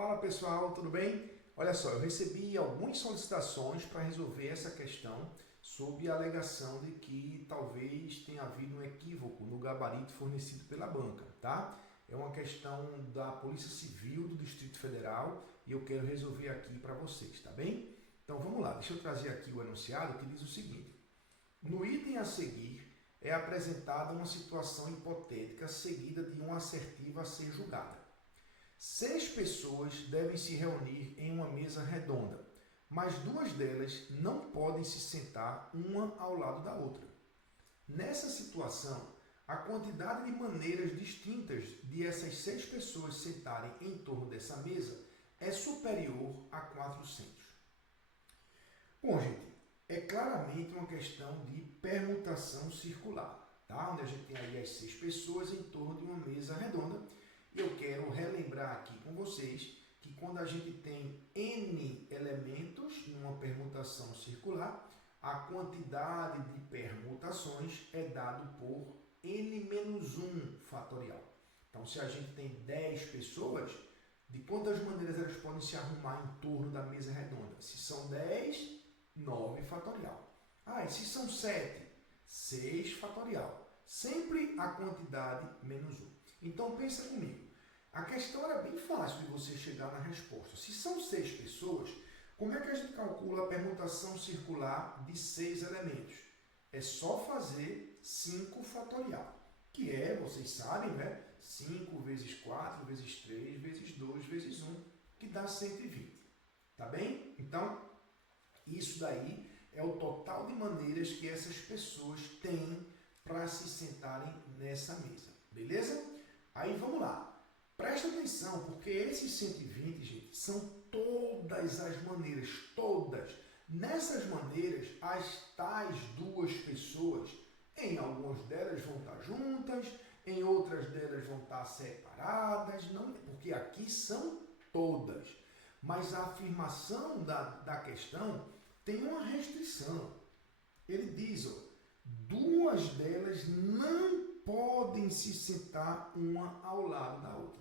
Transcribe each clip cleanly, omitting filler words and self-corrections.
Fala pessoal, tudo bem? Olha só, eu recebi algumas solicitações para resolver essa questão sob a alegação de que talvez tenha havido um equívoco no gabarito fornecido pela banca, tá? É uma questão da Polícia Civil do Distrito Federal e eu quero resolver aqui para vocês, tá bem? Então vamos lá, deixa eu trazer aqui o enunciado que diz o seguinte: no item a seguir é apresentada uma situação hipotética seguida de uma assertiva a ser julgada. 6 pessoas devem se reunir em uma mesa redonda, mas 2 delas não podem se sentar uma ao lado da outra. Nessa situação, a quantidade de maneiras distintas de essas 6 pessoas sentarem em torno dessa mesa é superior a 400. Bom, gente, é claramente uma questão de permutação circular, tá? Onde a gente tem aí as 6 pessoas em torno de uma mesa redonda. E eu quero relembrar aqui com vocês que quando a gente tem N elementos numa permutação circular, a quantidade de permutações é dado por N-1 fatorial. Então, se a gente tem 10 pessoas, de quantas maneiras elas podem se arrumar em torno da mesa redonda? Se são 10, 9 fatorial. E se são 7, 6 fatorial. Sempre a quantidade menos 1. Então, pensa comigo. A questão era bem fácil de você chegar na resposta. Se são 6 pessoas, como é que a gente calcula a permutação circular de 6 elementos? É só fazer 5 fatorial, que é, vocês sabem, né? 5 vezes 4 vezes 3 vezes 2 vezes 1, que dá 120. Tá bem? Então, isso daí é o total de maneiras que essas pessoas têm para se sentarem nessa mesa. Beleza? Aí vamos lá. Presta atenção, porque esses 120, gente, são todas as maneiras, todas. Nessas maneiras, as tais 2 pessoas, em algumas delas vão estar juntas, em outras delas vão estar separadas, não, porque aqui são todas. Mas a afirmação da questão tem uma restrição. Ele diz, 2 delas não podem se sentar uma ao lado da outra.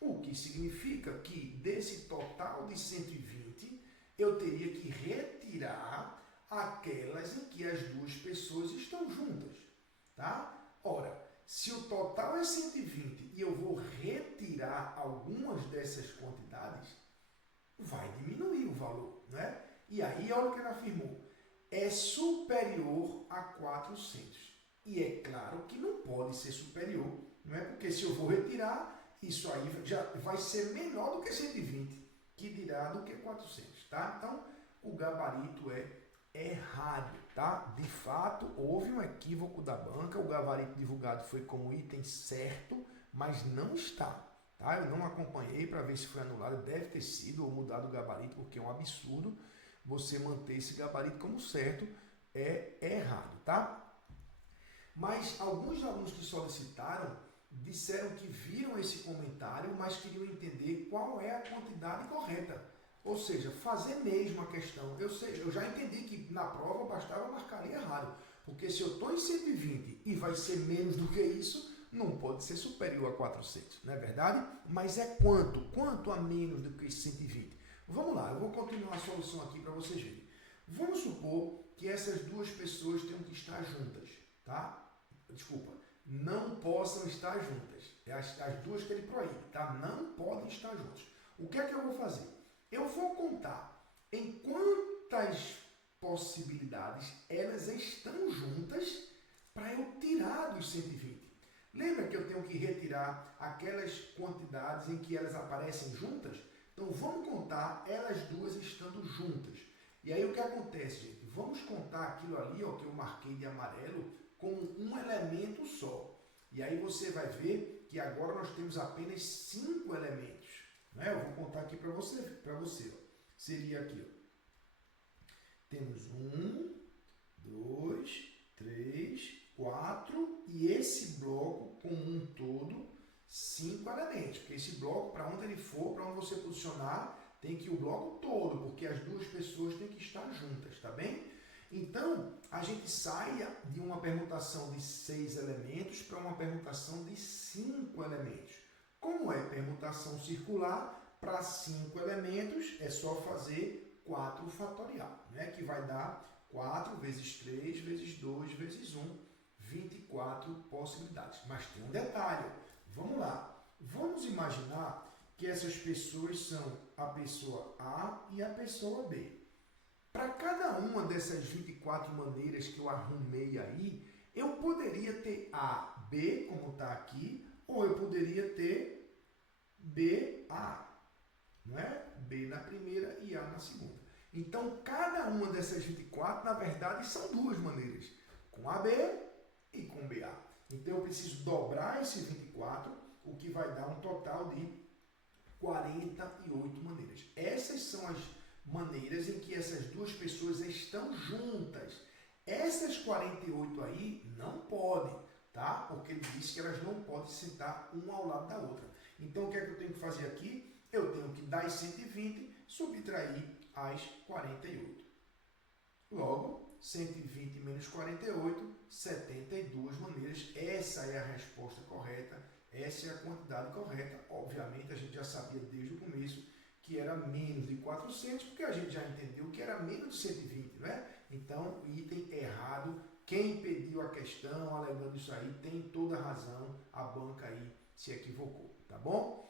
O que significa que desse total de 120, eu teria que retirar aquelas em que as 2 pessoas estão juntas, tá? Ora, se o total é 120 e eu vou retirar algumas dessas quantidades, vai diminuir o valor, né? E aí, olha o que ele afirmou, é superior a 400. E é claro que não pode ser superior, não é? Porque se eu vou retirar, isso aí já vai ser menor do que 120, que dirá do que 400, tá? Então, o gabarito é errado, tá? De fato, houve um equívoco da banca, o gabarito divulgado foi como item certo, mas não está, tá? Eu não acompanhei para ver se foi anulado, deve ter sido ou mudado o gabarito, porque é um absurdo você manter esse gabarito como certo, é errado, tá? Mas alguns alunos que solicitaram disseram que viram esse comentário, mas queriam entender qual é a quantidade correta. Ou seja, fazer mesmo a questão. Eu já entendi que na prova bastava marcar ali errado. Porque se eu estou em 120 e vai ser menos do que isso, não pode ser superior a 400, não é verdade? Mas é quanto? Quanto a menos do que 120? Vamos lá, eu vou continuar a solução aqui para vocês verem. Vamos supor que essas 2 pessoas tenham que estar juntas, tá? Desculpa, não possam estar juntas. É as 2 que ele proíbe, tá? Não podem estar juntas. O que é que eu vou fazer? Eu vou contar em quantas possibilidades elas estão juntas para eu tirar dos 120. Lembra que eu tenho que retirar aquelas quantidades em que elas aparecem juntas? Então vamos contar elas 2 estando juntas. E aí o que acontece, gente? Vamos contar aquilo ali, ó, que eu marquei de amarelo, como um elemento só. E aí você vai ver que agora nós temos apenas 5 elementos. Né? Eu vou contar aqui para você. Ó. Seria aqui, ó. Temos 1, 2, 3, 4 e esse bloco como um todo, 5 elementos. Porque esse bloco, para onde ele for, para onde você posicionar, tem que ir o bloco todo, porque as 2 pessoas têm que estar juntas, tá bem? Então, a gente sai de uma permutação de 6 elementos para uma permutação de 5 elementos. Como é permutação circular, Para 5 elementos, é só fazer 4 fatorial, né? Que vai dar 4 vezes 3 vezes 2 vezes 1, 24 possibilidades. Mas tem um detalhe, vamos lá. Vamos imaginar que essas pessoas são a pessoa A e a pessoa B. Para cada uma dessas 24 maneiras que eu arrumei aí, eu poderia ter A, B, como está aqui, ou eu poderia ter B, A. Não é? B na primeira e A na segunda. Então, cada uma dessas 24, na verdade, são duas maneiras. Com AB e com BA. Então, eu preciso dobrar esse 24, o que vai dar um total de 48 maneiras. Essas são as maneiras em que essas duas pessoas estão juntas. Essas 48 aí não podem, tá? Porque ele disse que elas não podem sentar uma ao lado da outra. Então, o que é que eu tenho que fazer aqui? Eu tenho que das 120 subtrair as 48. Logo, 120 menos 48, 72 maneiras. Essa é a resposta correta, essa é a quantidade correta. Obviamente, a gente já sabia desde o começo que era menos de 400, porque a gente já entendeu que era menos de 120, não é? Então, item errado. Quem pediu a questão, alegando isso aí, tem toda a razão. A banca aí se equivocou, tá bom?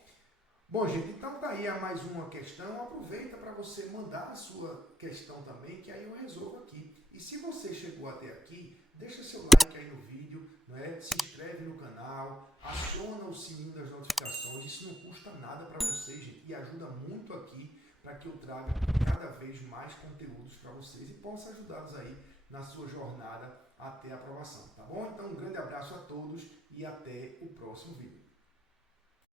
Bom, gente, então tá aí a mais uma questão. Aproveita para você mandar a sua questão também, que aí eu resolvo aqui. E se você chegou até aqui, deixa seu like aí no vídeo, né? Se inscreve no canal, aciona o sininho das notificações. Isso não custa nada para vocês, gente, e ajuda muito aqui para que eu traga cada vez mais conteúdos para vocês e possa ajudá-los aí na sua jornada até a aprovação, tá bom? Então, um grande abraço a todos e até o próximo vídeo.